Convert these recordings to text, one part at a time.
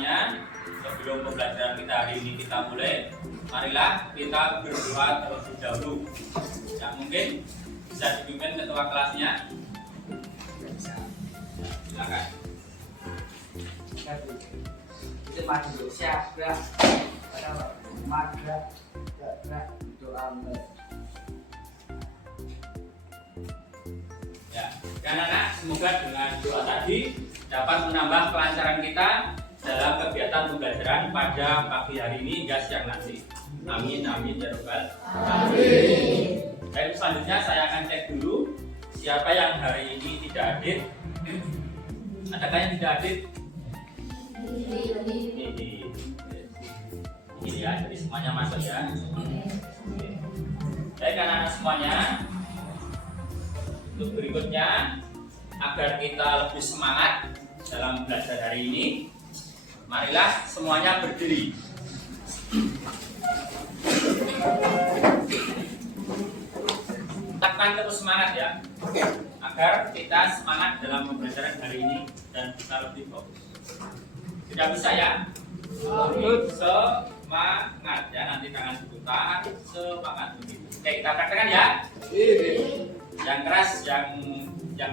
semuanya, sebelum pembelajaran kita hari ini kita mulai, marilah kita berdoa terlebih dahulu. Ya, mungkin bisa dipimpin ketua kelasnya. Silakan. Itu maju siap gerak. Maju gerak doa. Ya, anak-anak, semoga dengan doa tadi dapat menambah kelancaran kita dalam kegiatan pembelajaran pada pagi hari ini hingga siang nanti. Amin, amin, ya Rabbal alamin. Baik, selanjutnya saya akan cek dulu siapa yang hari ini tidak hadir. Adakah yang tidak hadir? Ini ya, jadi semuanya masuk ya. Baik, anak-anak semuanya. Untuk berikutnya, agar kita lebih semangat dalam belajar hari ini, marilah semuanya berdiri. Tekan terus semangat ya, agar kita semangat dalam pembelajaran hari ini dan bisa lebih fokus. Tidak bisa ya? Semangat ya, nanti tangan diputar, semangat begitu. Oke, kita praktekkan ya. Yang keras, yang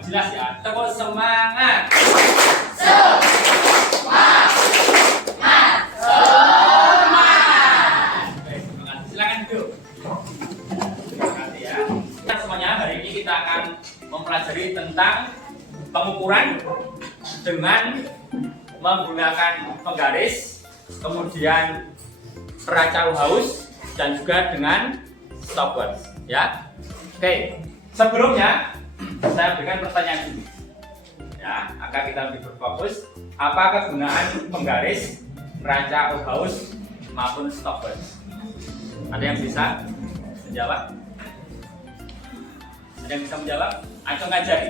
jelas ya. Tepuk semangat. Semangat. Semangat. Baik, semangat. Silakan duduk. Terima kasih ya. Semuanya, hari ini kita akan mempelajari tentang pengukuran dengan menggunakan penggaris, kemudian peraca haus, dan juga dengan stopwatch ya. Oke. Sebelumnya, saya berikan pertanyaan dulu, ya, agar kita lebih berfokus. Apa kegunaan penggaris, peraca haus, maupun stopwatch? Ada yang bisa menjawab? Ada yang bisa menjawab? Acungkan jari.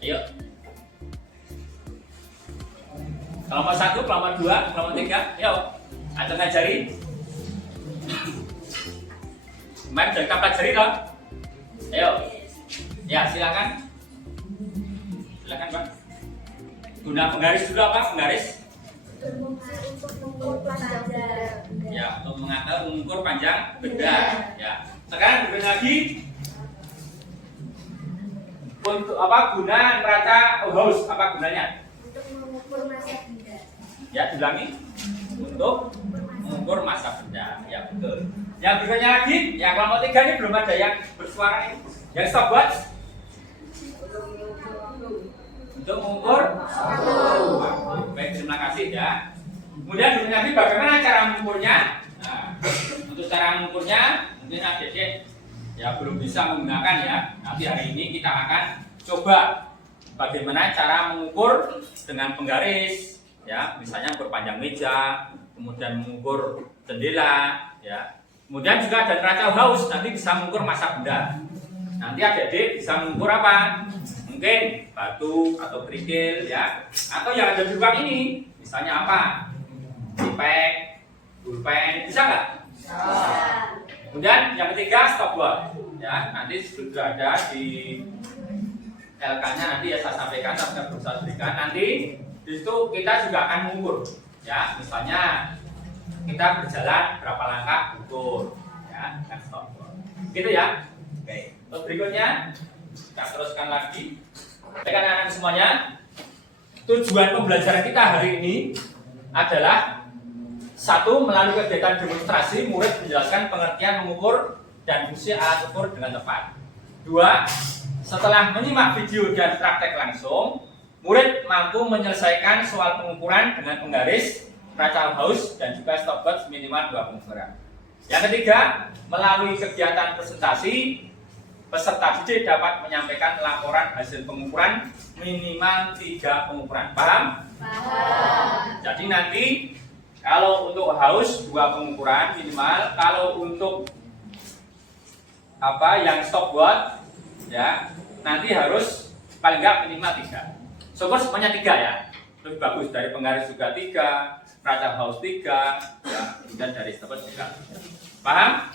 Ayo. Kelompok 1, kelompok 2, kelompok 3. Ayo, acungkan jari. Kemarin dari kapal jari dong. Ayo. Ya, silakan. Silakan, Pak. Guna penggaris dulu apa? Penggaris? Untuk mengukur panjang benda. Ya, untuk mengukur panjang benda. Ya. Sekarang berikan lagi. Untuk apa guna neraca haus? Apa gunanya? Untuk mengukur massa benda. Ya, diulangi. Untuk mengukur massa benda. Ya, betul. Yang berikutnya lagi, yang kelompok 3 ini belum ada yang bersuara ini. Yang stopwatch untuk mengukur waktu. Baik, terima kasih ya. Kemudian berikutnya lagi bagaimana cara mengukurnya? Nah, untuk cara mengukurnya mungkin adik-adik ya belum bisa menggunakan ya. Nanti hari ini kita akan coba bagaimana cara mengukur dengan penggaris ya, misalnya mengukur panjang meja, kemudian mengukur jendela ya. Kemudian juga ada neraca haus, nanti bisa mengukur massa benda. Nanti adik-adik bisa mengukur apa? Mungkin batu atau kerikil ya, atau yang ada di ruang ini, misalnya apa? Pipet, pulpen, bisa nggak? Kemudian yang ketiga stopwatch ya, nanti sudah ada di LK-nya, nanti ya saya sampaikan, saya berusaha berikan. Nanti di situ kita juga akan mengukur ya, misalnya kita berjalan berapa langkah ukur ya, dan stopwatch gitu ya. Oke, untuk berikutnya kita teruskan lagi. Baik anak-anak semuanya, tujuan pembelajaran kita hari ini adalah satu, melalui kegiatan demonstrasi murid menjelaskan pengertian mengukur dan fungsi alat ukur dengan tepat. Dua, setelah menyimak video dan praktek langsung, murid mampu menyelesaikan soal pengukuran dengan penggaris, peraca haus, dan juga stopwatch minimal 2 pengukuran. Yang ketiga, melalui kegiatan presentasi, peserta didik dapat menyampaikan laporan hasil pengukuran minimal 3 pengukuran. Paham? Paham. Jadi nanti kalau untuk haus 2 pengukuran minimal, kalau untuk apa yang stopwatch ya, nanti harus paling nggak minimal 3. Syukur semuanya 3 ya. Lebih bagus, dari penggaris juga 3, peraca haus 3 ya, kemudian dari stopwatch juga. Paham?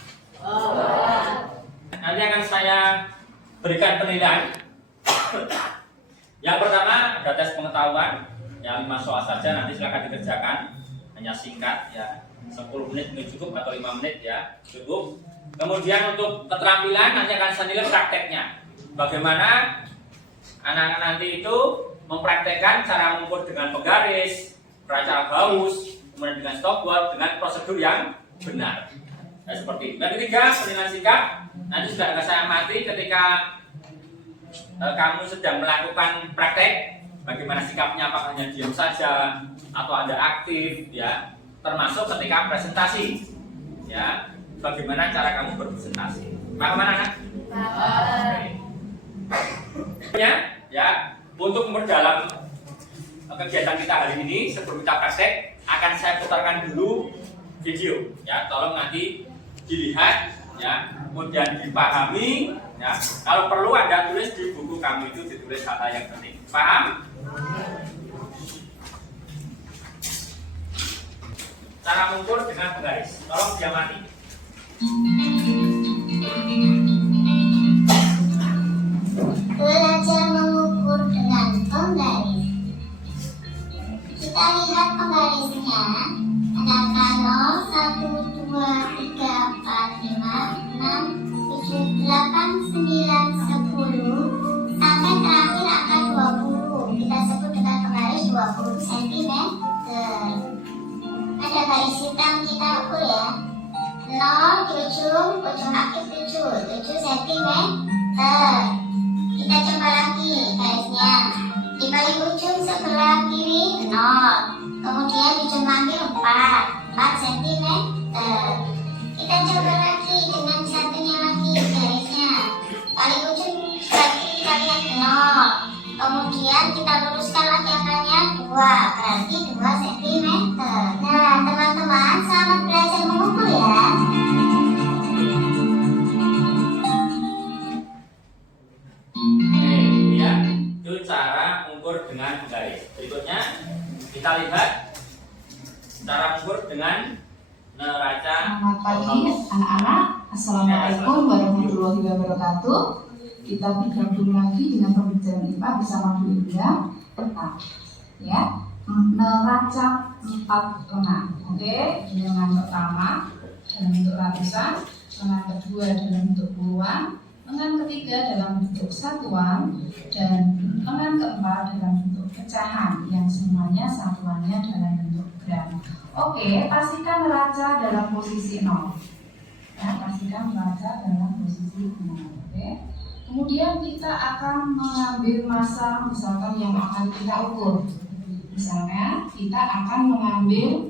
Nanti akan saya berikan penilaian Yang pertama ada tes pengetahuan, ya 5 soal saja, nanti silakan dikerjakan, hanya singkat ya, 10 menit mungkin cukup atau 5 menit ya cukup. Kemudian untuk keterampilan nanti akan saya nilai prakteknya, bagaimana anak-anak nanti itu mempraktekkan cara mengukur dengan penggaris, peraca haus, kemudian dengan stopwatch, dengan prosedur yang benar. Nah, seperti itu. Yang ketiga, penilaian sikap. Nanti sudah akan saya amati ketika kamu sedang melakukan praktek, bagaimana sikapnya, apakah hanya diam saja atau ada aktif, ya. Termasuk ketika presentasi, ya. Bagaimana cara kamu berpresentasi? Paham anak-anak? Ya, untuk memperdalam kegiatan kita hari ini, sebelum kita praktek, akan saya putarkan dulu video, ya. Tolong nanti dilihat, ya, kemudian dipahami, ya. Kalau perlu Anda tulis di buku kamu itu, ditulis hal-hal yang penting. Paham? Cara mengukur dengan penggaris. Tolong diamati. Belajar mengukur dengan penggaris. Kita lihat penggarisnya. Ada 0, 1, 2, 3, 4, 5, 6, 7, 8, 9, 10 sampai terakhir angka 20. Kita sebut dengan penggaris 20 cm. Ada garis hitam kita ukur ya. 0, ujung aktif 7 cm. Kita coba lagi garisnya. Di paling ujung sebelah kiri 0. Kemudian ujung akhir 4 cm. Kita coba lagi dengan satunya lagi garisnya. Paling ujung sebelah kiri kita lihat 0. Kemudian kita luruskan lagi angkanya 2, berarti 2 cm. Nah, teman-teman, selamat belajar mengukur ya. Ya, itu cara mengukur dengan penggaris. Berikutnya kita lihat cara mengukur dengan neraca. Selamat pagi anak-anak. Assalamualaikum warahmatullahi wabarakatuh. Kita bergabung lagi dengan pembelajaran IPA bersama Bu Indah. Ya, neraca 4 lengan. Oke, lengan pertama dalam bentuk ratusan, lengan kedua dalam bentuk puluhan, lengan ketiga dalam bentuk satuan, dan lengan keempat dalam bentuk pecahan yang semuanya satuannya dalam bentuk gram. Oke, pastikan neraca dalam posisi 0. Ya, pastikan neraca dalam posisi 0. Oke. Kemudian kita akan mengambil massa misalkan yang akan kita ukur. Misalnya kita akan mengambil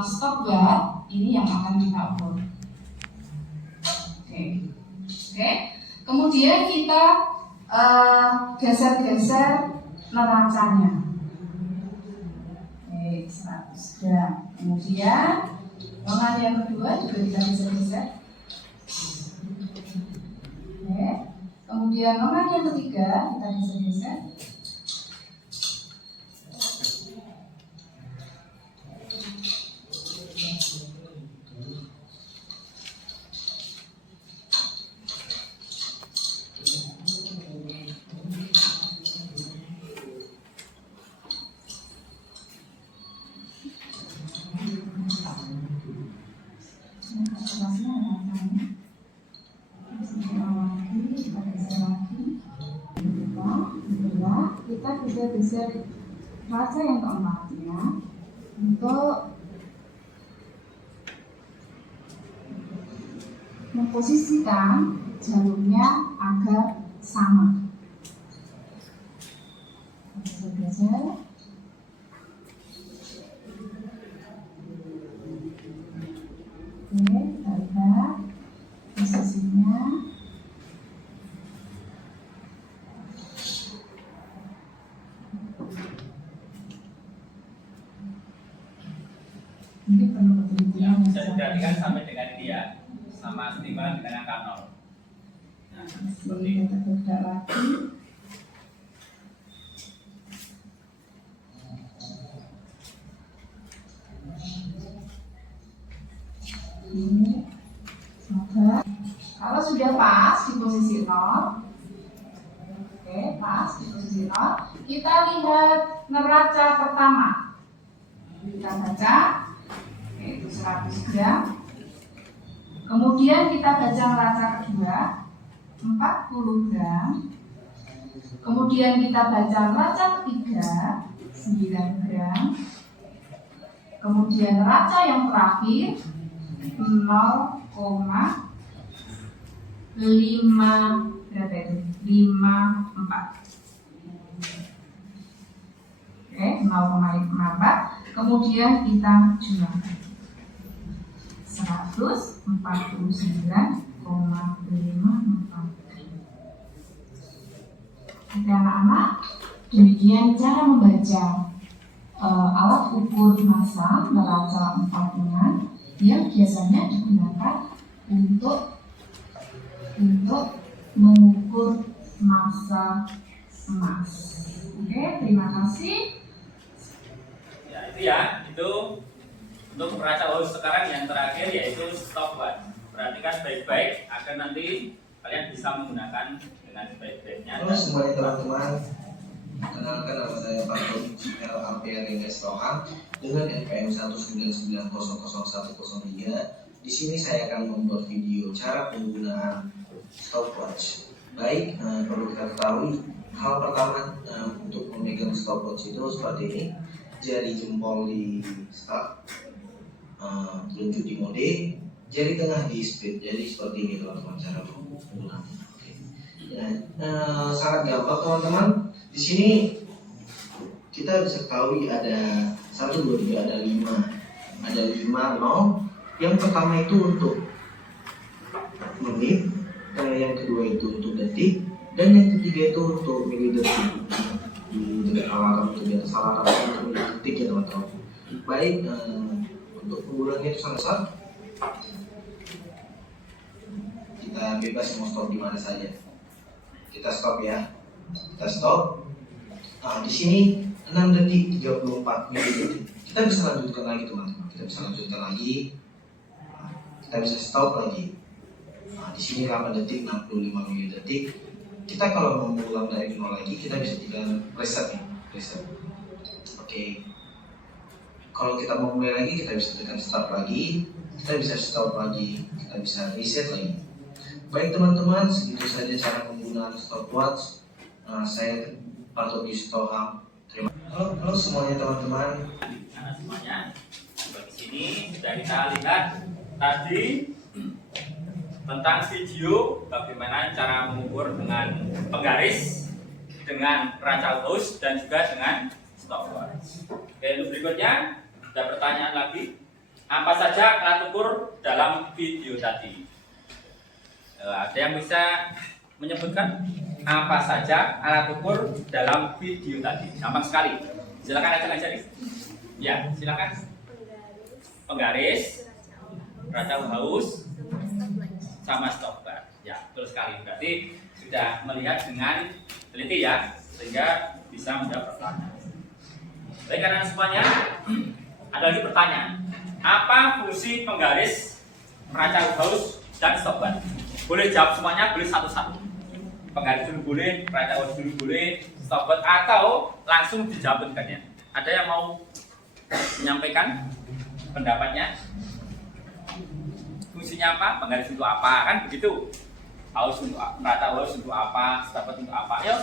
stopwatch ini yang akan kita ukur. Oke. Kemudian kita geser-geser neracanya. Oke, 100 gram. Kemudian lengan yang kedua juga kita geser-geser. Oke. Kemudian lengan yang ketiga kita geser-geser. Kita bisa geser neraca yang keempatnya untuk memposisikan jalurnya agar sama. Geser. Oke, kita lihat posisinya. Ini perlu Ya, ketelitian. bisa diperhatikan sampai dengan ini ya, sama setimbangan dengan angka 0. Nah, seperti itu. Kita buka lagi. Ini coba. Kalau sudah pas di posisi 0, oke, atas, posisi 0. Kita lihat neraca pertama. Kita baca, yaitu 100 gram. Kemudian kita baca neraca kedua, 40 gram. Kemudian kita baca neraca ketiga, 9 gram. Kemudian neraca yang terakhir 0,5 berapa itu? 54. Oke, 0,54. Kemudian kita jumlahkan 149,54. Oke anak-anak, demikian cara membaca alat ukur massa neraca 4 yang biasanya digunakan untuk mengukur massa emas. Oke, terima kasih. Ya itu ya, itu untuk neraca Gauss. Sekarang yang terakhir yaitu stopwatch. Perhatikan baik-baik agar nanti kalian bisa menggunakan dengan sebaik-baiknya. Halo semuanya teman-teman, kenalkan nama saya Pak Tony Soham dengan NPM 199000103. Di sini saya akan membuat video cara penggunaan stopwatch. Baik, perlu kita ketahui hal pertama untuk memegang stopwatch itu seperti ini. Jari jempol di start, telunjuk di mode, jari tengah di speed. Jadi seperti ini teman-teman cara penggunaan. Sangat gampang teman-teman. Di sini kita bisa ketahui ada 1, 2, 3, ada 5, 0. Yang pertama itu untuk menit, yang kedua itu untuk detik, dan yang ketiga itu untuk milidetik. Tidak alarm, tidak salah untuk milidetik ya teman-teman. Baik, untuk penggunaannya itu sangat. Kita bebas mau stop di mana saja. Kita stop ya. Kita stop. Nah, di sini 6 detik 34 milidetik. Kita bisa lanjutkan lagi teman-teman. Kita bisa lanjutkan lagi. Kita bisa stop lagi. Nah, di sini 8 detik 65 milidetik. Kita kalau mau mengulang dari 0 lagi, kita bisa tinggal reset nih. Reset. Oke. Kalau kita mau mulai lagi, kita bisa tekan start lagi. Kita bisa stop lagi. Kita bisa reset lagi. Baik teman-teman, segitu saja cara penggunaan stopwatch. Saya Pak Tony Soham. Halo semuanya teman-teman. Nah, semuanya di sini sudah kita lihat tadi tentang video bagaimana cara mengukur dengan penggaris, dengan neraca Gauss dan juga dengan stopwatch. Oke, berikutnya ada pertanyaan lagi. Apa saja alat ukur dalam video tadi? Ada yang bisa menyebutkan apa saja alat ukur dalam video tadi? Gampang sekali. Silakan aja nih. Ya, silakan. Penggaris, neraca Gauss, sama stopwatch. Ya, betul sekali. Berarti sudah melihat dengan teliti ya, sehingga bisa menjawab pertanyaan. Baik, karena semuanya ada lagi pertanyaan. Apa fungsi penggaris, neraca Gauss, dan stopwatch? Boleh jawab semuanya, boleh satu-satu. Penggaris dulu boleh, neraca Gauss dulu boleh, stopwatch, atau langsung dijawab ya. Ada yang mau menyampaikan pendapatnya? Fungsinya apa? Penggaris untuk apa? Kan begitu. Gauss untuk neraca Gauss untuk apa? Stopwatch untuk apa? Ayo.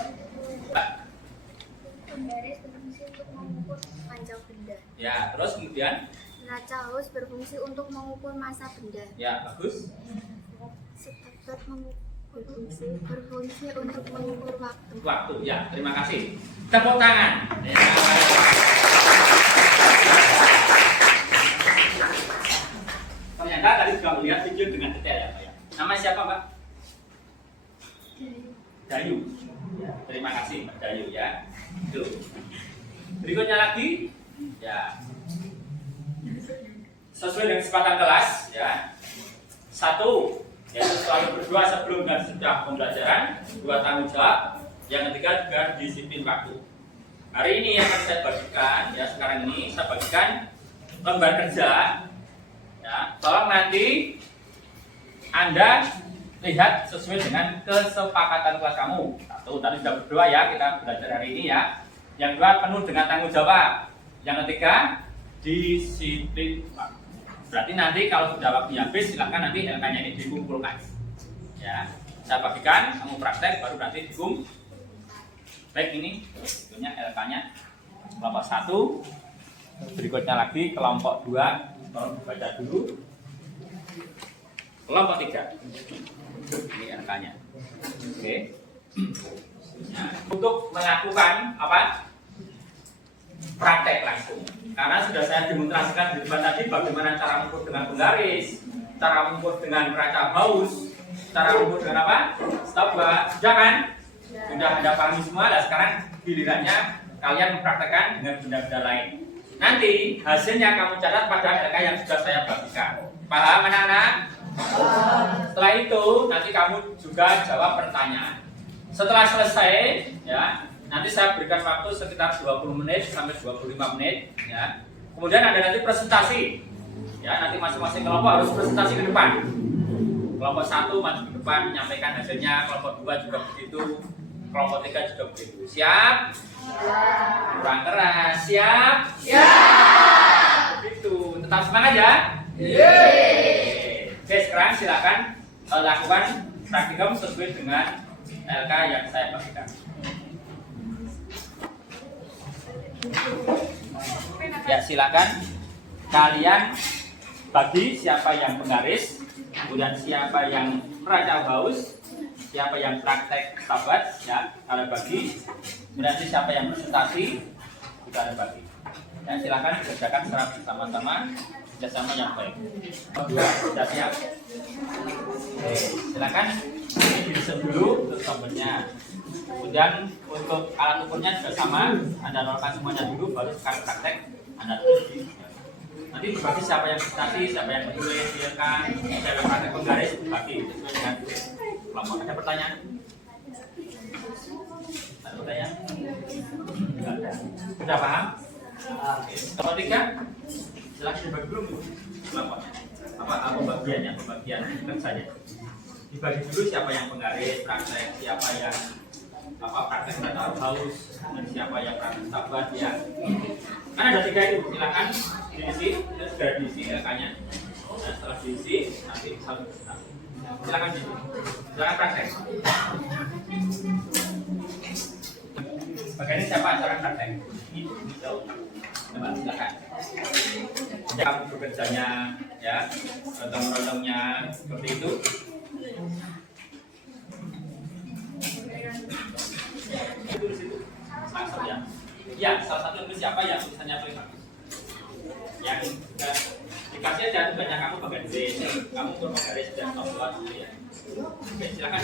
Penggaris berfungsi untuk mengukur panjang benda. Ya, terus kemudian? Neraca Gauss berfungsi untuk mengukur massa benda. Ya, bagus. Stopwatch berfungsi untuk mengukur waktu. Waktu, ya. Terima kasih. Tepuk tangan. Ya. Ternyata tadi sudah melihat video dengan detail ya Pak ya. Nama siapa Mbak? Dayu. Ya, terima kasih Mbak Dayu ya. Itu. Berikutnya lagi, ya. Sesuai dengan kesepakatan kelas, ya. 1, yaitu selalu berdua sebelum dan sesudah pembelajaran. 2, tanggung jawab. Yang ketiga juga disiplin waktu. Hari ini yang akan saya bagikan, ya sekarang ini saya bagikan lembar kerja. Ya, tolong nanti Anda lihat sesuai dengan kesepakatan kelas kamu. Satu, tadi sudah berdua ya, kita belajar hari ini ya. Yang dua, penuh dengan tanggung jawab. Yang ketiga, disiplin. Berarti nanti kalau sudah waktunya habis, silakan nanti LK-nya ini dikumpulkan. Ya, saya bagikan, kamu praktek, baru nanti dikum. Baik, ini sebetulnya LK-nya kelompok 1. Berikutnya lagi kelompok 2. Tolong dibaca dulu. Kelompok 3. Ini LK-nya. Oke. Ya. Untuk melakukan apa? Praktek langsung. Karena sudah saya demonstrasikan di depan tadi bagaimana cara mengukur dengan penggaris, cara mengukur dengan neraca haus, cara mengukur dengan apa? Stopwatch. Sudah kan? Sudah Anda pahami semua. Dan sekarang gilirannya kalian mempraktekkan dengan benda-benda lain. Nanti hasilnya kamu catat pada LK yang sudah saya bagikan. Paham anak-anak? Setelah itu nanti kamu juga jawab pertanyaan. Setelah selesai, ya, nanti saya berikan waktu sekitar 20 menit sampai 25 menit, ya. Kemudian ada nanti presentasi, ya. Nanti masing-masing kelompok harus presentasi ke depan. Kelompok 1 maju ke depan menyampaikan hasilnya, kelompok 2 juga begitu, kelompok 3 juga begitu. Siap? Kurang keras. Siap? Siap. Begitu. Tetap semangat ya. Oke, sekarang silakan lakukan praktikum sesuai dengan LK yang saya bagikan. Ya, silakan kalian bagi siapa yang penggaris, kemudian siapa yang neraca haus, siapa yang praktek sahabat, ya, kalian bagi. Kemudian siapa yang presentasi, juga kalian bagi. Ya, silakan kerjakan secara bersama-sama, kerjasama yang baik. Dua, sudah siap? Oke, silakan dirisep dulu untuk sumbernya. Kemudian untuk alat ukurnya juga sama, Anda nolkan semuanya dulu, baru sekarang praktek Anda tulis. Nanti berbagi siapa yang presentasi, siapa yang menulis, silakan, siapa yang praktek penggaris, bagi sesuai dengan kelompok. Ada pertanyaan? Ada pertanyaan? Tidak ada. Sudah paham? Kelompok 3, silakan dibagi dulu kelompoknya. Apa pembagiannya, pembagian kerjanya. Dibagi dulu siapa yang penggaris, praktek, siapa yang praktek neraca haus, dan siapa yang praktek sahabat, ya. Kan ada 3 itu, silakan diisi, dan segera diisi LK-nya. Dan setelah diisi, nanti satu persatu. Silakan diisi, silakan praktek. Bagian ini siapa cara praktek? Ini jauh. Coba silakan. Kamu bekerjanya, ya, rotong-rotongnya seperti itu. Tulis itu langsung ya. Ya, salah satu itu siapa yang tulisannya paling bagus. Yang dikasih aja tugasnya kamu bagian B, kamu bergaris dan nomor dulu ya. Oke, silakan.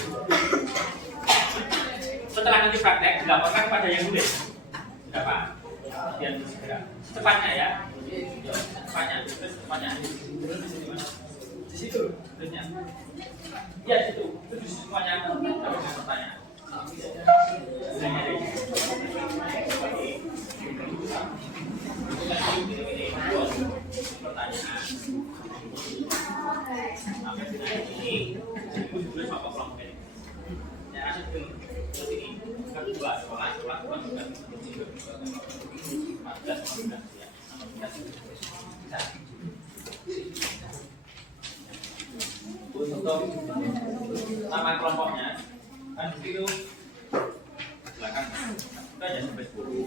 Setelah nanti praktek dilaporkan pada yang tulis. Berapa? Kemudian segera. Secepatnya ya. Secepatnya, secepatnya. Di situ tulisnya. Ya, di situ. Itu semuanya harus pertanyaan. Untuk nama kelompoknya kan di situ silakan kita aja sampai 10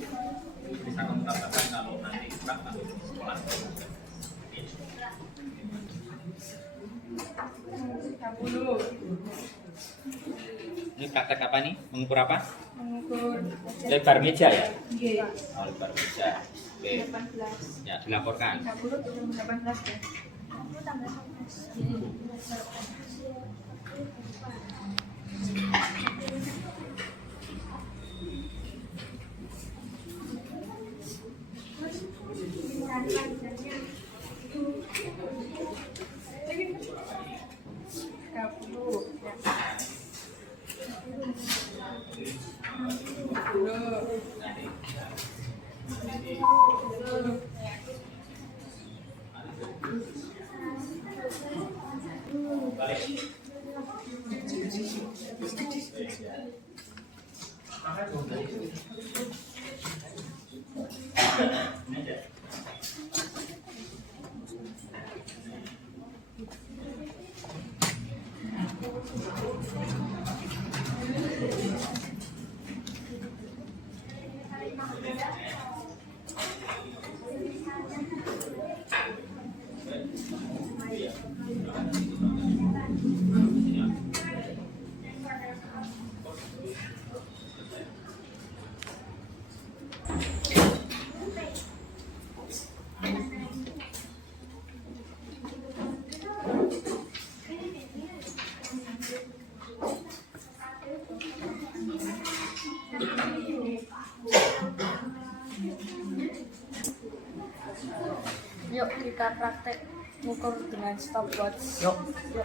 bisa kamu tambahkan kalau nanti kurang masuk sekolah. Ini praktek apa nih? Mengukur apa? Mengukur Lebar meja ya? Iya. Oh, lebar meja. Oke. 18. Ya, dilaporkan. 30 turun 18 ya. Aku tambah 18. Balik. Yuk kita praktek mengukur dengan stopwatch. Yuk. Yuk.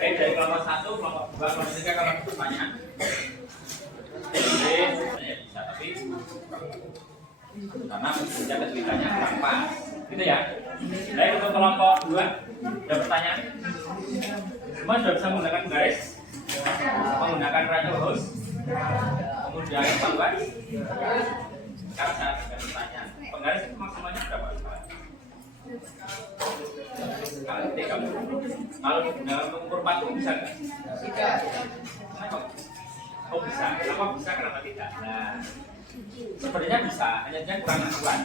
Baik, dari kelompok 1, kelompok 2, kelompok 3 kalau ada pertanyaan. Bisa, tapi karena menjaga ceritanya kurang pas, gitu ya. Baik, untuk kelompok 2 ada pertanyaan. Semua sudah bisa menggunakan garis, menggunakan radio host, kemudian penggaris. Sekarang saya akan bertanya, penggaris itu maksimalnya berapa? Kalau digunakan untuk ukur patung bisa nggak? Kenapa? Oh bisa. Kenapa bisa? Kenapa tidak? Nah, sebenarnya bisa, hanya dia kurang akurat,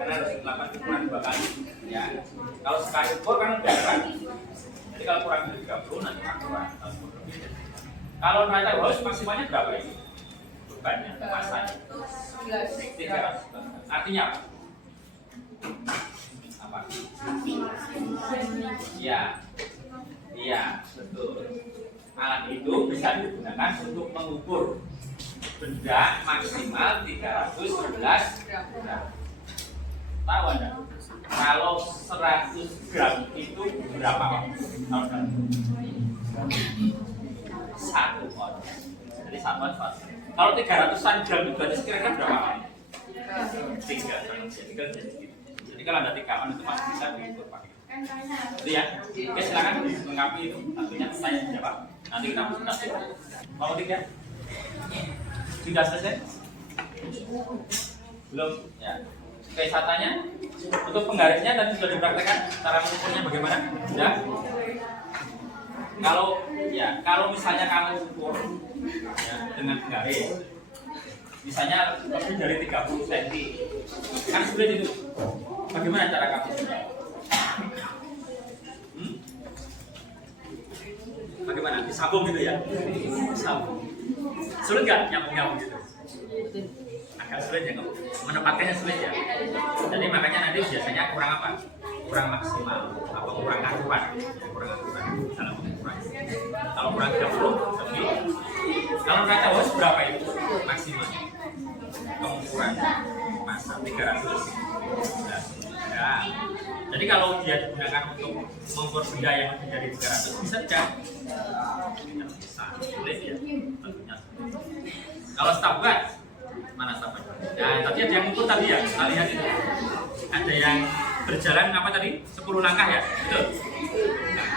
karena harus dilakukan ukuran 2 kali. Ya, kalau sekali ukur kan lebih akurat. Jadi kalau kurang dari 30 nanti akurat. Kalau ternyata host maksimalnya berapa ini? Bebannya, masanya? 300. Artinya apa? Apa? Iya, betul. Alat itu bisa digunakan untuk mengukur benda maksimal 311 gram. Tahu Anda? Kalau 100 gram itu berapa? Tahu kan? 1 on. Jadi 1 on 1. Kalau 300-an gram itu berarti kira-kira berapa? 3. Jadi kalau ada 3 on itu masih bisa diukur pakai. Itu ya. Oke, silakan melengkapi itu. Tentunya saya jawab. Nanti kita presentasi. Mau 3? Sudah selesai? Belum? Ya. Oke, saya tanya. Untuk penggarisnya tadi sudah dipraktekkan cara mengukurnya bagaimana? Sudah? Kalau misalnya kamu ukur ya, dengan garis, misalnya lebih dari 30 cm, kan sulit itu. Bagaimana cara kamu? Bagaimana? Disambung gitu ya? Disambung. Sulit nggak nyambung-nyambung gitu? Agak sulit ya, menempatkannya sulit ya. Jadi makanya nanti biasanya kurang apa? Kurang maksimal, apa kurang akurat? Ya, kurang akurat dalam pengukuran. Kalau kurang 30 lebih. Kalau kaca host berapa itu maksimalnya? Pengukuran masa 300. Ya. Jadi kalau dia digunakan untuk mengukur benda yang lebih dari 300 bisa tidak? Tidak bisa, sulit ya. Tentunya. Kalau stopwatch mana stopwatch? Ya, tapi ada yang mengukur tadi ya. Kita lihat itu. Ada yang berjalan apa tadi? 10 langkah ya, betul? Nah,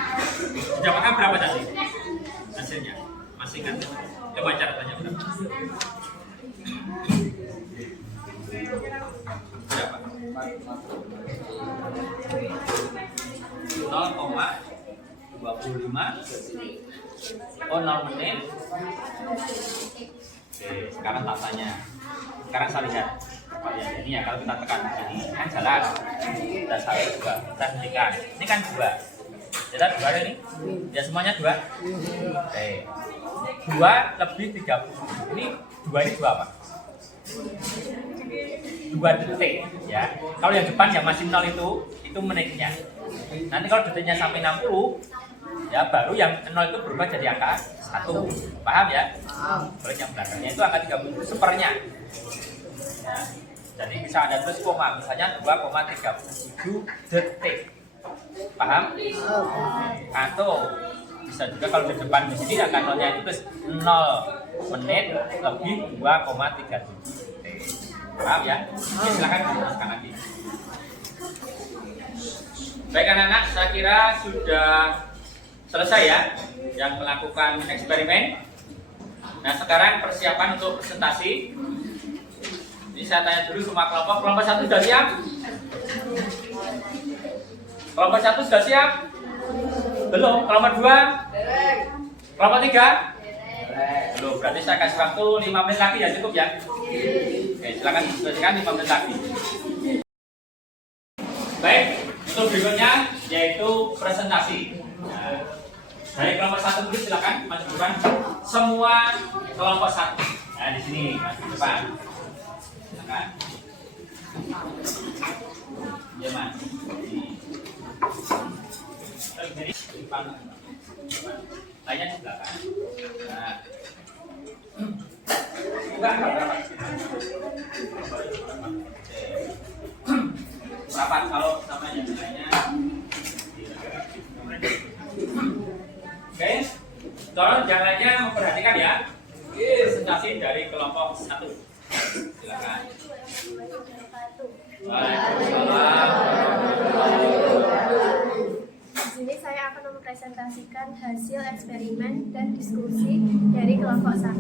didapatkan berapa tadi hasilnya? Masih ingat? Coba catatannya berapa? Berapa? 0,25. Oh, 0 menit. Oke, sekarang tatanya. Sekarang saya lihat. Ini ya kalau kita tekan ini kan jalan. Kita 1, 2, kita hentikan. Ini kan 2. Jadi 2 ini. Ya semuanya 2. Oke. 2 lebih 30. Ini 2 ini 2 apa? 2 detik ya. Kalau yang depan yang masih 0 itu menitnya. Nanti kalau detiknya sampai 60 ya baru yang 0 itu berubah jadi angka 1. Paham ya? Kalau yang belakangnya itu angka 30 sepernya. Ya. Jadi bisa ada tulis koma, misalnya 2,37 detik. Paham? Atau bisa juga kalau di depan di sini angka 0-nya itu tulis 0 menit lebih 2,37 detik. Paham ya? Oke, silakan dijelaskan lagi. Baik anak-anak, saya kira sudah selesai ya yang melakukan eksperimen. Nah sekarang persiapan untuk presentasi. Ini saya tanya dulu semua kelompok. Kelompok 1 sudah siap? Kelompok 1 sudah siap? Belum? Kelompok 2? Kelompok 3? Boleh. Loh, berarti saya kasih waktu 5 menit lagi ya, cukup ya? Oke, silakan diselesaikan 5 menit lagi. Baik, untuk berikutnya yaitu presentasi. Nah, dari kelompok 1 dulu silakan maju depan. Semua kelompok 1. Nah, di sini maju depan. Silakan. Ya, Mas. Jadi depan. Lainnya di belakang. Nah. Enggak, rapat kalau sama yang lainnya. Oke, tolong yang lainnya memperhatikan ya. Presentasi dari kelompok 1. Silakan. Waalaikumsalam. Di sini saya akan mempresentasikan hasil eksperimen dan diskusi dari kelompok 1.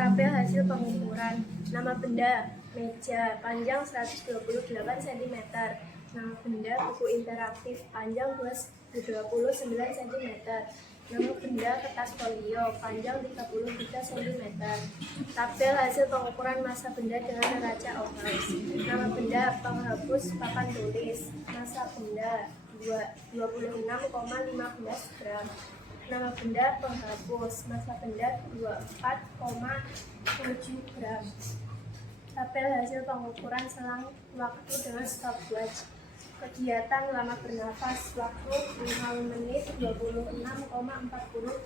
Tabel hasil pengukuran. Nama benda, meja, panjang 128 cm. Nama benda, buku interaktif, panjang 29 cm. Nama benda, kertas folio, panjang 33 cm. Tabel hasil pengukuran massa benda dengan neraca Oghuz. Nama benda, penghapus papan tulis. Massa benda 26,15 gram. Nama benda, penghapus. Massa benda 24,7 gram. Tabel hasil pengukuran selang waktu dengan stopwatch. Kegiatan lama bernafas, waktu 5 menit 26,40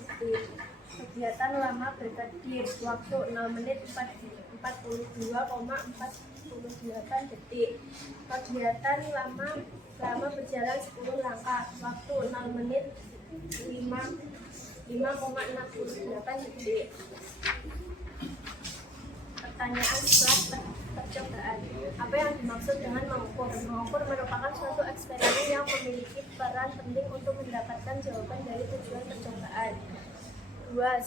detik. Kegiatan lama berkedip, waktu 6 menit 42,48 detik. Kegiatan lama berjalan 10 langkah, waktu 6 menit 5,68 detik. Pertanyaan setelah percobaan. Apa yang dimaksud dengan mengukur? Mengukur merupakan suatu eksperimen yang memiliki peran penting untuk mendapatkan jawaban dari tujuan percobaan. 2.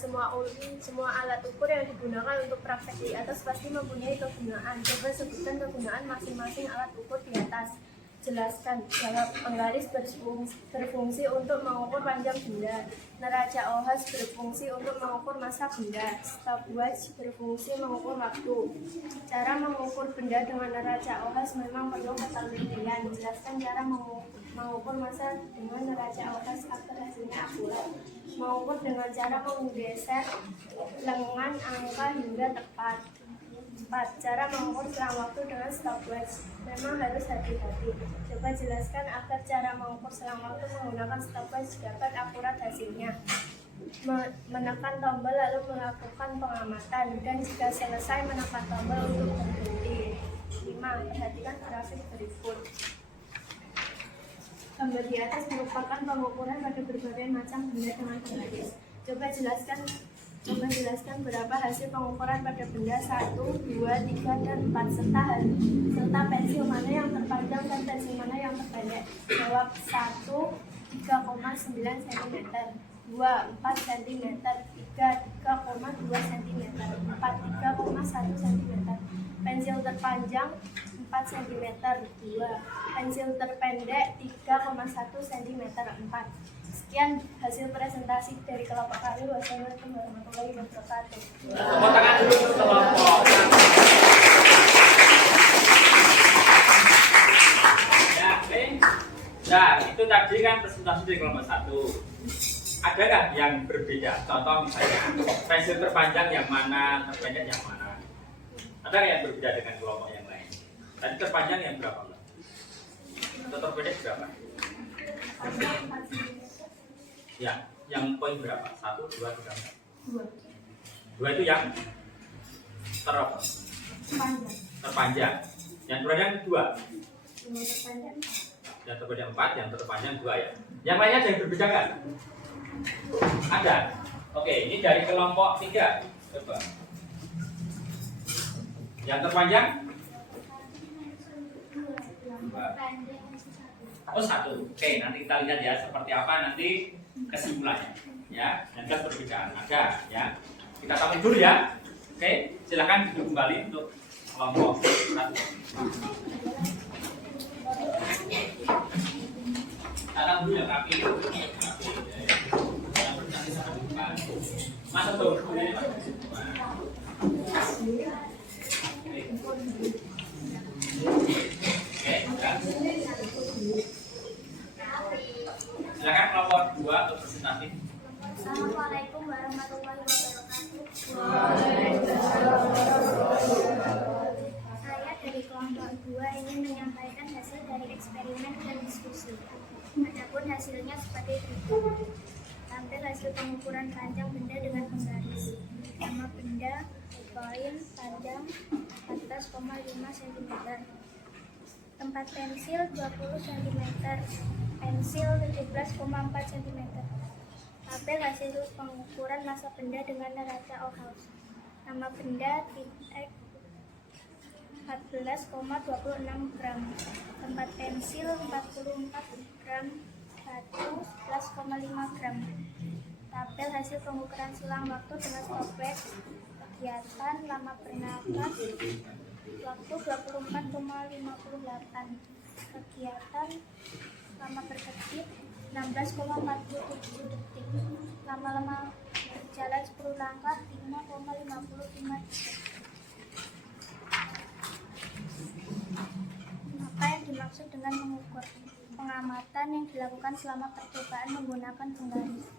Semua alat ukur yang digunakan untuk praktek di atas pasti mempunyai kegunaan. Coba sebutkan kegunaan masing-masing alat ukur di atas. Jelaskan. Jawab. Penggaris berfungsi untuk mengukur panjang benda. Neraca Oghuz berfungsi untuk mengukur massa benda. Stopwatch berfungsi mengukur waktu. Cara mengukur benda dengan neraca Oghuz memang perlu ketelitian. Jelaskan cara mengukur massa dengan neraca Oghuz agar hasilnya akurat. Mengukur dengan cara menggeser lengan angka hingga tepat. 4. Cara mengukur selang waktu dengan stopwatch. Memang harus hati-hati. Coba jelaskan agar cara mengukur selang waktu menggunakan stopwatch dapat akurat hasilnya. Menekan tombol lalu melakukan pengamatan, dan jika selesai menekan tombol untuk berhenti. 5. Perhatikan grafik berikut. Gambar di atas merupakan pengukuran pada berbagai macam benda dengan garis. Coba jelaskan berapa hasil pengukuran pada benda 1, 2, 3, dan 4 serta pensil mana yang terpanjang dan pensil mana yang terpendek. Jawab. 1, 3,9 cm, 2, 4 cm, 3, 3,2 cm, 4, 3,1 cm. Pensil terpanjang 4 cm, 2. Pensil terpendek 3,1 cm, 4. Sekian hasil presentasi dari kelompok kami. Wassalamualaikum warahmatullahi wabarakatuh. Tepuk tangan dulu untuk kelompok. Ya, oke. Nah, itu tadi kan presentasi dari kelompok 1. Adakah yang berbeda? Contoh misalnya, pensil terpanjang yang mana, terpendek yang mana? Ada yang berbeda dengan kelompok yang lain? Tadi terpanjang yang berapa? Atau terpendek berapa? Ya, yang poin berapa? 1, 2, 3, 4. 2 itu yang terpanjang. Yang terpanjang 2. Yang terpanjang 4, yang terpanjang 2 ya. Yang lainnya ada yang berbeda kan? Ada. Oke, ini dari kelompok 3. Coba. Yang terpanjang? 2. Oh, 1. Oke, nanti kita lihat ya seperti apa nanti kesimpulannya. Ya, nanti perbedaan ada ya. Kita tahu dulu ya. Oke, silakan duduk kembali untuk kelompok 1. Tangan dulu ya, kaki. Masuk tuh. Ini masuk. Oke, ya. Silakan kelompok 2 untuk presentasi. Assalamualaikum warahmatullahi wabarakatuh. Saya dari kelompok 2 ingin menyampaikan hasil dari eksperimen dan diskusi. Adapun hasilnya seperti berikut. Tampil hasil pengukuran panjang benda dengan penggaris. Nama benda koin panjang 14,5 cm. Tempat pensil 20 cm. Pensil 17,4 cm. Tabel hasil pengukuran massa benda dengan neraca Ohlhaus. Nama benda X 14,26 gram. Tempat pensil 44 gram. Batu 11,5 gram. Tabel hasil pengukuran selang waktu dengan stopwatch. Kegiatan lama bernapas waktu 24,58. Kegiatan lama berkedip 16,47 detik. Lama-lama berjalan 10 langkah 5,55 detik. Apa yang dimaksud dengan mengukur? Pengamatan yang dilakukan selama percobaan menggunakan penggaris.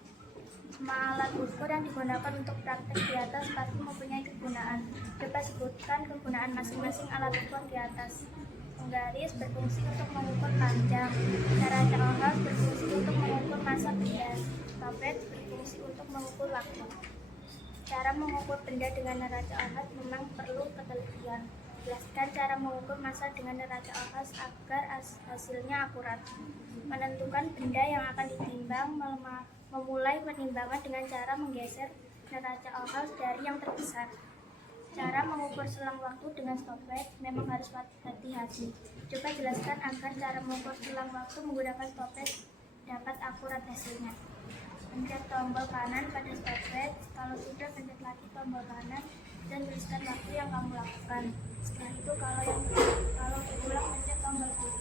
Semua alat ukur yang digunakan untuk praktek di atas pasti mempunyai kegunaan. Dapat sebutkan kegunaan masing-masing alat ukur di atas. Penggaris berfungsi untuk mengukur panjang. Neraca Ohlhaus berfungsi untuk mengukur massa benda. Stopwatch berfungsi untuk mengukur waktu. Cara mengukur benda dengan neraca Ohlhaus memang perlu ketelitian. Jelaskan cara mengukur massa dengan neraca Ohlhaus agar hasilnya akurat. Menentukan benda yang akan ditimbang, memulai penimbangan dengan cara menggeser neraca Ohlhaus dari yang terbesar. Cara mengukur selang waktu dengan stopwatch memang harus hati-hati. Coba jelaskan agar cara mengukur selang waktu menggunakan stopwatch dapat akurat hasilnya. Pencet tombol kanan pada stopwatch, kalau sudah pencet lagi tombol kanan dan tuliskan waktu yang kamu lakukan. Setelah itu kalau berulang pencet tombol kiri.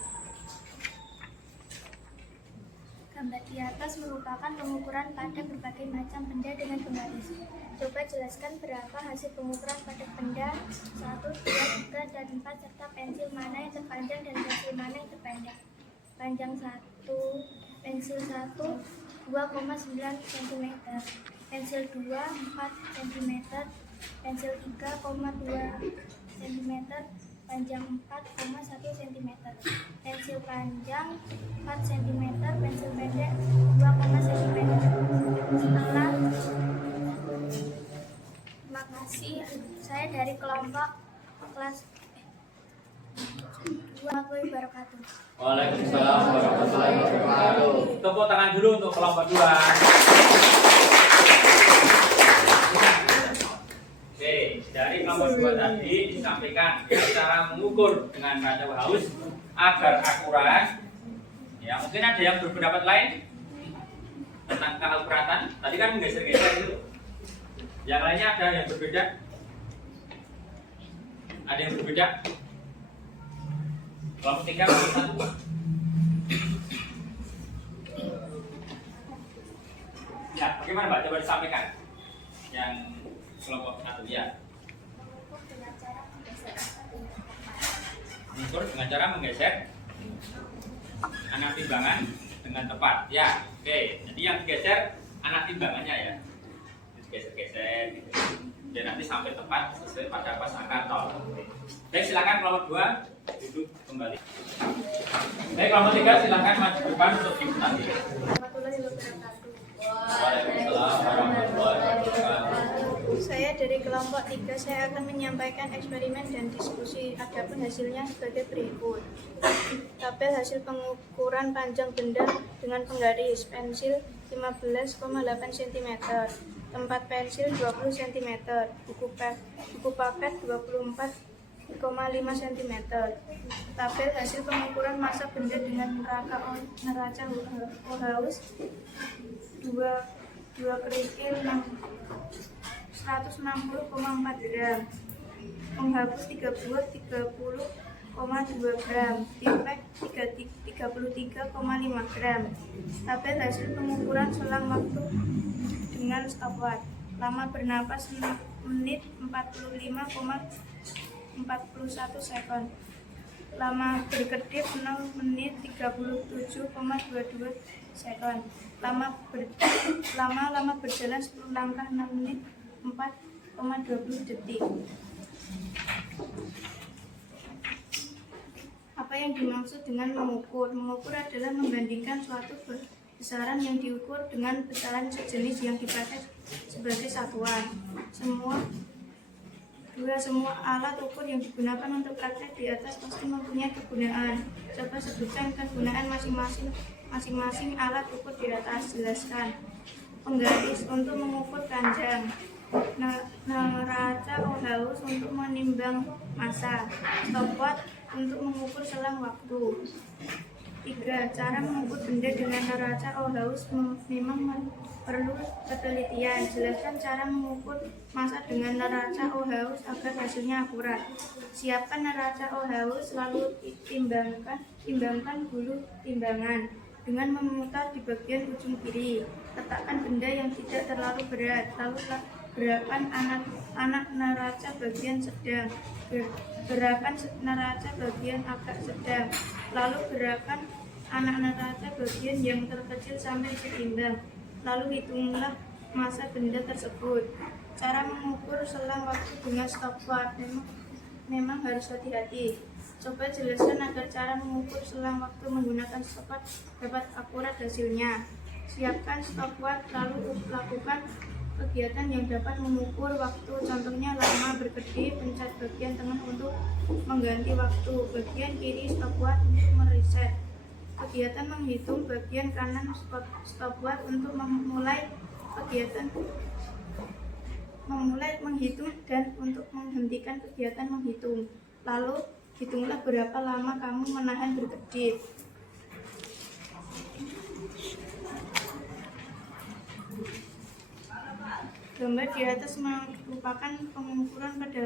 Gambar di atas merupakan pengukuran pada berbagai macam benda dengan penggaris. Coba jelaskan berapa hasil pengukuran pada benda 1, 2, 3, dan 4 serta pensil mana yang terpanjang dan pensil mana yang terpendek. Panjang 1, pensil 1 2,9 cm, pensil 2 4 cm, pensil 3,2 cm, panjang 4,1 cm, pensil panjang 4 cm, pensil pendek 2, cm. Setelah terima kasih, saya dari kelompok kelas 2. Warahmatullahi wabarakatuh. Waalaikumsalam warahmatullahi wabarakatuh. Tepuk tangan dulu untuk kelompok 2. Oke, dari kelompok 2 tadi disampaikan ya, cara mengukur dengan neraca Ohlhaus agar akurat. Ya, mungkin ada yang berpendapat lain tentang keakuratan. Tadi kan menggeser-geser itu. Yang lainnya ada yang berbeda? Ada yang berbeda? Kelompok 3, kelompok 1. Ya, bagaimana Mbak? Coba disampaikan. Yang kelompok 1 ya. Mengukur dengan cara menggeser anak timbangan dengan tepat. Ya, oke. Jadi yang digeser anak timbangannya ya. Geser-geser gitu. Dan nanti sampai tepat sesuai pada pas angka 0. Baik, silakan kelompok 2 duduk kembali. Baik, kelompok 3 silakan maju depan untuk presentasi. Warahmatullahi wabarakatuh. Waalaikumsalam warahmatullahi wabarakatuh. Saya dari kelompok 3, saya akan menyampaikan eksperimen dan diskusi. Adapun hasilnya sebagai berikut. Tabel hasil pengukuran panjang benda dengan penggaris. Pensil 15,8 cm, tempat pensil 20 cm, buku paket 24,5 cm. Tabel hasil pengukuran massa benda dengan neraca Ohlhaus 2 kerikil 160,4 gram, penghapus 30,2 gram, impact 33,5 gram. Tabel hasil pengukuran selang waktu dengan dengan stopwatch. Lama bernapas 6 menit 45,41 sekon. Lama berkedip 0 menit 37,22 sekon. Lama berjalan 10 langkah 6 menit 4,20 detik. Apa yang dimaksud dengan mengukur? Mengukur adalah membandingkan suatu besaran yang diukur dengan besaran sejenis yang dipakai sebagai satuan. Semua alat ukur yang digunakan untuk praktek di atas pasti mempunyai kegunaan. Coba sebutkan kegunaan masing-masing alat ukur di atas. Jelaskan. Penggaris untuk mengukur panjang, neraca Ohms untuk menimbang massa, stopwatch untuk mengukur selang waktu. 3. Cara mengukur benda dengan neraca Ohms memang perlu ketelitian. Jelaskan cara mengukur massa dengan neraca Ohms agar hasilnya akurat. Siapkan neraca Ohms, lalu timbangkan bulu timbangan dengan memutar di bagian ujung kiri. Letakkan benda yang tidak terlalu berat, lalu gerakan anak neraca bagian sedang, gerakan neraca bagian agak sedang, lalu gerakan anak neraca bagian yang terkecil sampai seimbang, lalu hitunglah massa benda tersebut. Cara mengukur selang waktu dengan stopwatch memang harus hati-hati. Coba jelaskan agar cara mengukur selang waktu menggunakan stopwatch dapat akurat hasilnya. Siapkan stopwatch, lalu lakukan kegiatan yang dapat mengukur waktu. Contohnya lama berkedip, pencet bagian tengah untuk mengganti waktu, bagian kiri stopwatch untuk mereset. Kegiatan menghitung, bagian kanan stopwatch untuk memulai kegiatan menghitung dan untuk menghentikan kegiatan menghitung. Lalu hitunglah berapa lama kamu menahan berkedip. Gambar di atas merupakan pengukuran pada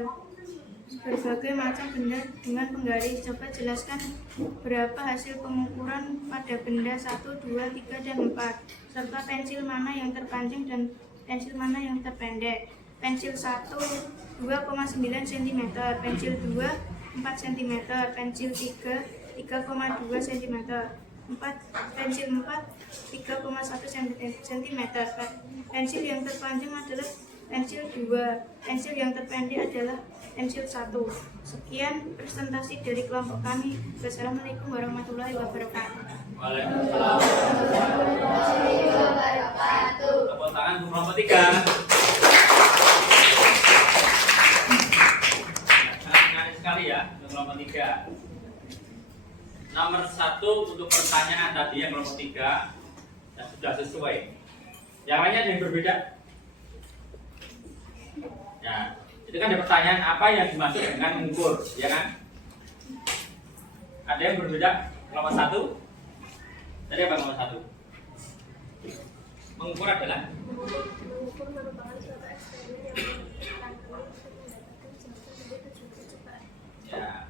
berbagai macam benda dengan penggaris. Coba jelaskan berapa hasil pengukuran pada benda 1, 2, 3, dan 4, serta pensil mana yang terpanjang dan pensil mana yang terpendek. Pensil 1 2,9 cm, pensil 2 4 cm, pensil 3 3,2 cm, pensil 4 3,1 cm. Pensil yang terpanjang adalah pensil 2, pensil yang terpendek adalah pensil 1. Sekian presentasi dari kelompok kami. Wassalamualaikum warahmatullahi wabarakatuh. Waalaikumsalam warahmatullahi wabarakatuh. Tepuk tangan untuk kelompok 3. Menarik sekali ya untuk kelompok 3. Nomor 1 untuk pertanyaan tadi yang kelompok 3 yang sudah sesuai. Yang lainnya ada yang berbeda? Ya, itu kan ada pertanyaan apa yang dimaksud dengan mengukur, ya kan? Ada yang berbeda? Kelompok 1? Tadi apa kelompok 1? Mengukur adalah? Mengukur merupakan suatu eksperimen yang menggunakan untuk mendapatkan jawaban dari tujuan percobaan. Ya,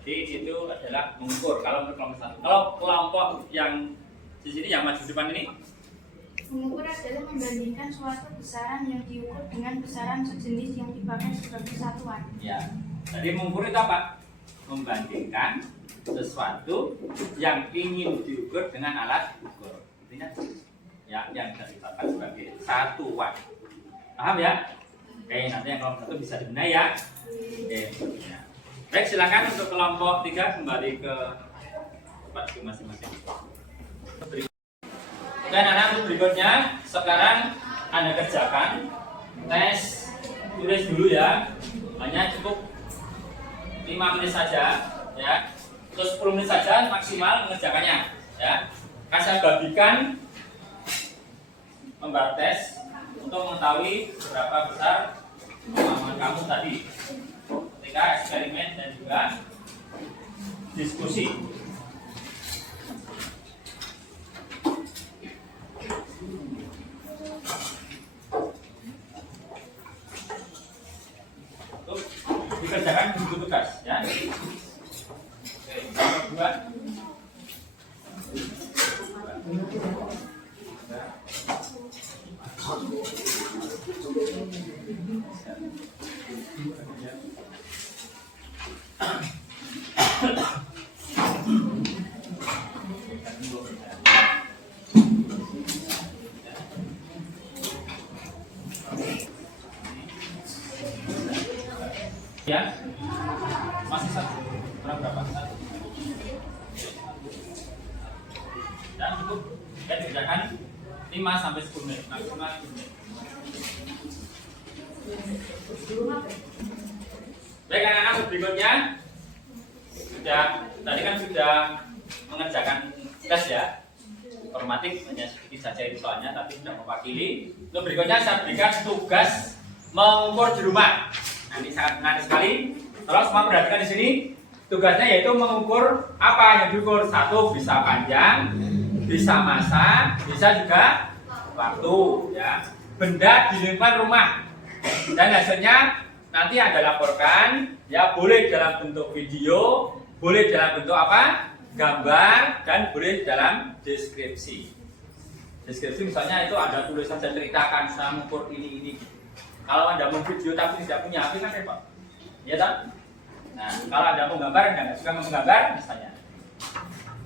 jadi itu adalah mengukur kalau menurut kelompok 1. Kalau kelompok yang di sini yang maju depan ini? Mengukur adalah membandingkan suatu besaran yang diukur dengan besaran sejenis yang dipakai sebagai satuan. Ya, jadi mengukur itu apa? Membandingkan sesuatu yang ingin diukur dengan alat ukur. Artinya ya, yang dipakai sebagai satuan. Paham ya? Oke, nanti yang kelompok 1 bisa dibenahi ya. Oke, ya. Baik, silakan untuk kelompok 3 kembali ke tempat masing-masing. Dan anak berikutnya sekarang Anda kerjakan tes tulis dulu ya, hanya cukup 5 menit saja ya, terus 10 menit saja maksimal mengerjakannya ya. Akan saya bagikan lembar tes untuk mengetahui berapa besar pemahaman kamu tadi ketika eksperimen dan juga diskusi. Dikerjakan buku tugas ya. Nomor 2. Ya, masih satu. Kurang berapa? Satu. Ya, cukup. Ya, dikerjakan 5 sampai 10 menit, maksimal 10 menit. Baik anak-anak, berikutnya tadi kan sudah mengerjakan tes ya. Informatif hanya sedikit saja itu soalnya, tapi sudah mewakili. Untuk berikutnya saya berikan tugas mengukur di rumah. Nanti sangat menarik sekali. Tolong semua perhatikan di sini. Tugasnya yaitu mengukur apa yang diukur. Satu, bisa panjang, bisa masa, bisa juga waktu. Ya. Benda di lingkungan rumah. Dan hasilnya nanti Anda laporkan. Ya, boleh dalam bentuk video, boleh dalam bentuk apa? Gambar, dan boleh dalam deskripsi. Deskripsi misalnya itu ada tulisan saya ceritakan saya mengukur ini. Kalau Anda mau video tapi tidak punya HP kan repot. Ya tak? Nah, kalau Anda mau gambar Anda nggak suka menggambar misalnya,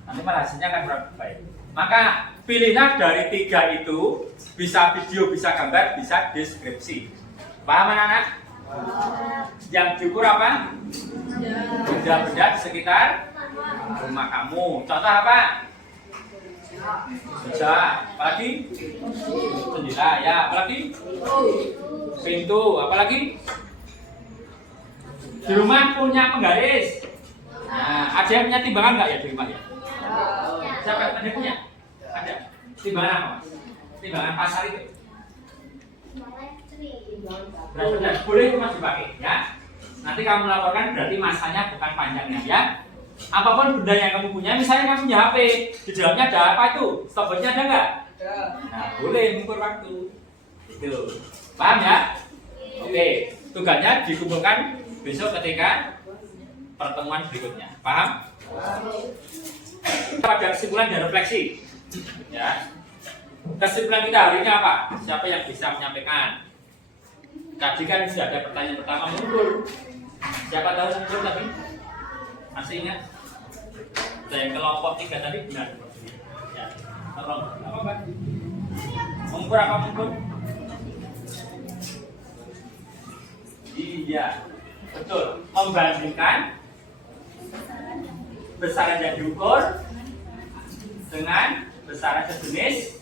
nanti malah hasilnya akan kurang baik. Maka pilihlah dari 3 itu, bisa video, bisa gambar, bisa deskripsi. Paham anak-anak? Yang diukur apa? Benda-benda di sekitar rumah kamu. Contoh apa? Meja. Apalagi? Jendela. Ya. Apalagi? Pintu. Apalagi? Di rumah punya penggaris. Nah, ada yang punya timbangan nggak ya di rumah ya? Siapa? Ada punya? Ada. Timbangan apa, Mas? Timbangan pasar itu. Benar-benar boleh itu Mas dipakai ya. Nanti kamu laporkan berarti masanya bukan panjangnya ya. Apapun benda yang kamu punya, misalnya kamu punya HP, di dalamnya ada apa itu? Stopwatch-nya ada nggak? Nah, boleh mengukur waktu. Itu. Paham ya? Oke, tugasnya dikumpulkan besok ketika pertemuan berikutnya. Paham? Pada kesimpulan dan refleksi. Ya. Kesimpulan kita hari ini apa? Siapa yang bisa menyampaikan? Tadi kan sudah ada pertanyaan pertama mengukur. Siapa tahu mengukur tadi? Masih ingat? Ada yang kelompok 3 tadi benar. Ya. Tolong. Apa Pak? Mengukur apa mengukur? Iya, betul. Membandingkan besaran yang diukur dengan besaran sejenis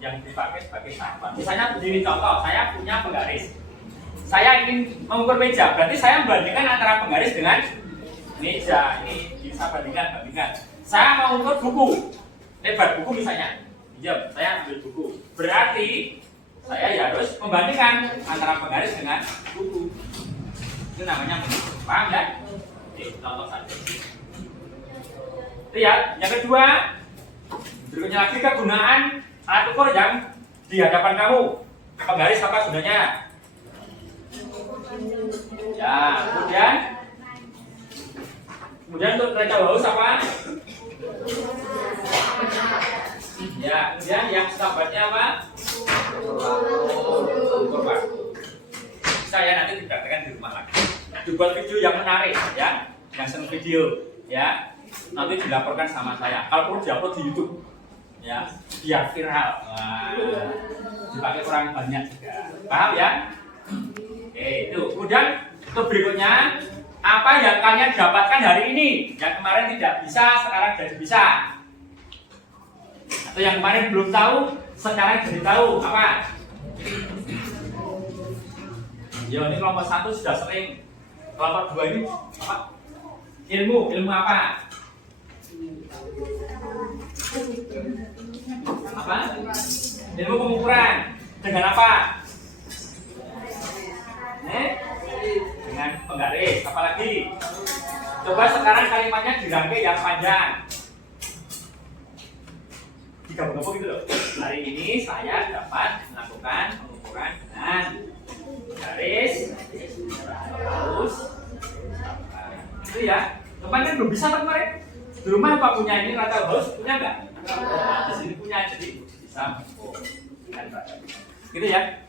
yang dipakai sebagai satuan. Misalnya begini contoh, saya punya penggaris. Saya ingin mengukur meja, berarti saya membandingkan antara penggaris dengan meja. Ini bisa bandingkan. Saya mau ukur buku, lebar buku misalnya. Diam, saya ambil buku. Berarti saya harus membandingkan antara penggaris dengan buku. Itu namanya mengukur. Paham ya? Oke, contoh saja. Lihat, yang kedua, berikutnya lagi kegunaan alat ukur yang di hadapan kamu. Penggaris apa gunanya? Ya, kemudian untuk threshold haus apa? Ya, kemudian yang stopwatch-nya apa? Ukur waktu. Bisa ya, nanti dipraktekkan di rumah lagi. Dibuat video yang menarik ya, yang seneng video ya. Nanti dilaporkan sama saya. Kalau perlu diupload di YouTube ya, biar viral. Wah, dipakai orang banyak juga. Paham ya? Oke, itu. Kemudian untuk berikutnya, apa yang kalian dapatkan hari ini yang kemarin tidak bisa, sekarang jadi bisa? Atau yang kemarin belum tahu, sekarang jadi tahu apa? Ya, ini kelompok 1 sudah sering. Kelompok 2 ini apa? Ilmu apa? Apa? Ilmu pengukuran. Dengan apa? Dengan penggaris. Apalagi? Coba sekarang kalimatnya dirangkai yang panjang. Digabung-gabung gitu loh. Hari ini saya dapat melakukan pengukuran dengan garis, terus itu ya. Kemarin kan belum bisa kemarin. Di rumah apa punya ini rata haus? Punya enggak? Di sini punya, jadi bisa mengukur. Gitu ya.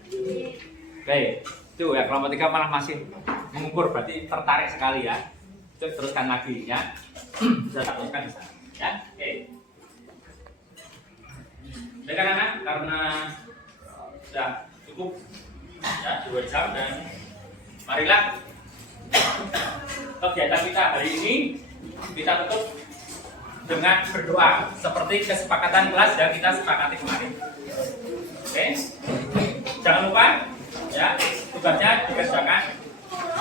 Baik. Itu ya, kelompok 3 malah masih mengukur, berarti tertarik sekali ya. Teruskan lagi ya. Bisa teruskan di sana. Ya. Oke. Baik anak-anak, karena sudah cukup ya 2 jam dan marilah kegiatan kita hari ini kita tutup dengan berdoa seperti kesepakatan kelas yang kita sepakati kemarin. Oke, jangan lupa ya, tugasnya dikerjakan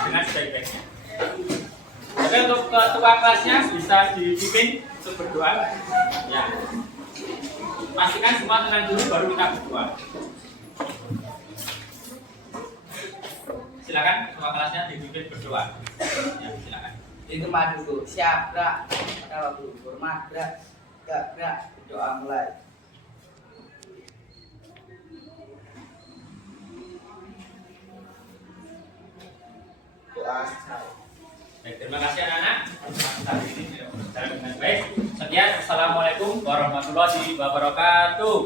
dengan sebaik-baiknya. Oke, untuk ketua kelasnya bisa dipimpin untuk berdoa. Ya, pastikan semua tenang dulu baru kita berdoa. Silakan ketua kelasnya dipimpin berdoa. Ya, silakan. Diterima dulu. Siap, gerak. Pada waktu hormat, gerak. Gerak. Doa mulai. Doa selesai. Baik, terima kasih anak-anak. Hari ini berjalan dengan baik. Sekian, assalamualaikum warahmatullahi wabarakatuh.